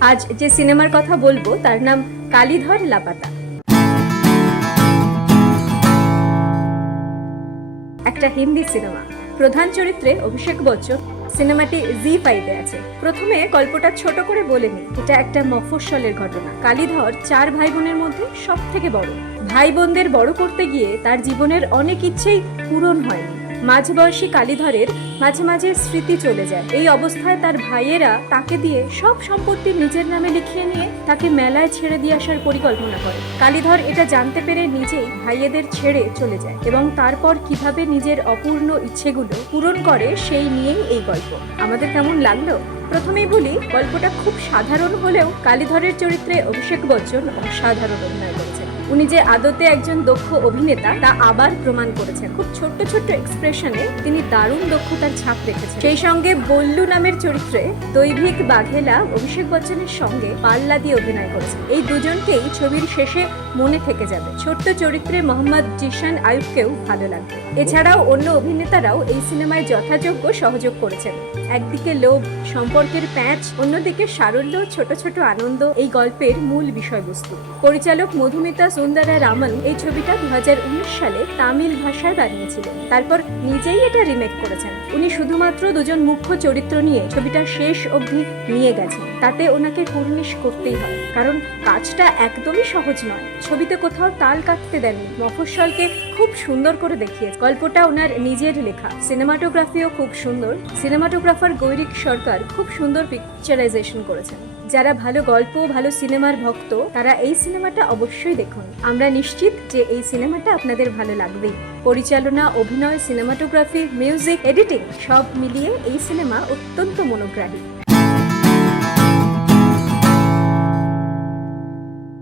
আজ যে সিনেমার কথা বলবো তার নাম কালীধর লাপাতা। একটা হিন্দি সিনেমা, প্রধান চরিত্রে অভিষেক বচ্চন। সিনেমাটি জি5-এ আছে। প্রথমে গল্পটা ছোট করে বলে নি, এটা একটা মফস্বলের ঘটনা। কালীধর 4 ভাই বোনের মধ্যে সব থেকে বড়। ভাই বোনদের বড় করতে গিয়ে তার জীবনের অনেক ইচ্ছেই পূরণ হয়নি। মাঝবয়সী কালীধরের মাঝে মাঝে স্মৃতি চলে যায়। এই অবস্থায় তার ভাইয়েরা তাকে দিয়ে সব সম্পত্তি নিজের নামে লিখিয়ে নিয়ে তাকে মেলায় ছেড়ে দিয়ে আসার পরিকল্পনা করে। কালীধর এটা জানতে পেরে নিজেই ভাইয়েদের ছেড়ে চলে যায় এবং তারপর কিভাবে নিজের অপূর্ণ ইচ্ছেগুলো পূরণ করে সেই নিয়েই এই গল্প। আমাদের কেমন লাগলো? প্রথমেই বলি, গল্পটা খুব সাধারণ হলেও কালীধরের চরিত্রে অভিষেক বচ্চন অসাধারণ অভিনয় করেছেন। উনি যে আদতে একজন দক্ষ অভিনেতা তা আবার প্রমাণ করেছেন। খুব ছোট্ট ছোট্ট এক্সপ্রেশনে তিনি দারুণ দক্ষতার ছাপ রেখেছেন। সেই সঙ্গে বল্লু নামের চরিত্রে দৈভিক বাঘেলা অভিষেক বচ্চনের সঙ্গে পাল্লা দিয়ে অভিনয় করেছেন। এই দুজনকেই ছবির শেষে মনে থেকে যাবে। ছোট্ট চরিত্রে মোহাম্মদ জিশান আয়ুবকেও ভালো লাগবে। এছাড়াও অন্য অভিনেতারাও এই সিনেমায় যথাযোগ্য সহযোগ করেছেন। একদিকে লোভ, সম্পর্কের প্যাঁচ, অন্যদিকে সারল্য, ছোট ছোট আনন্দ এই গল্পের মূল বিষয়বস্তু। পরিচালক মধুমিতা সুন্দরা রামন এই ছবিটা 2019 সালে তামিল ভাষায় বানিয়েছিলেন, তারপর নিজেই এটা রিমেক করেছেন। উনি শুধুমাত্র দুজন মুখ্য চরিত্র নিয়ে ছবিটা শেষ অবধি নিয়ে গেছেন। তাতে ওনাকে কুর্নিশ করতেই হয়, কারণ কাজটা একদমই সহজ নয়। ছবিতে কোথাও তাল কাটতে দেননি, মফস্বলকে খুব সুন্দর করে দেখিয়েছে। গল্পটা ওনার নিজের লেখা, সিনেমাটোগ্রাফিও খুব সুন্দর। সিনেমাটোগ্রাফার গৈরিক সরকার খুব সুন্দর পিকচারাইজেশন করেছেন। যারা ভালো গল্প, ভালো সিনেমার ভক্ত, তারা এই সিনেমাটা অবশ্যই দেখুন। আমরা নিশ্চিত যে এই সিনেমাটা আপনাদের ভালো লাগবেই। পরিচালনা, অভিনয়, সিনেমাটোগ্রাফি, মিউজিক, এডিটিং সব মিলিয়ে এই সিনেমা অত্যন্ত মনোগ্রাহী।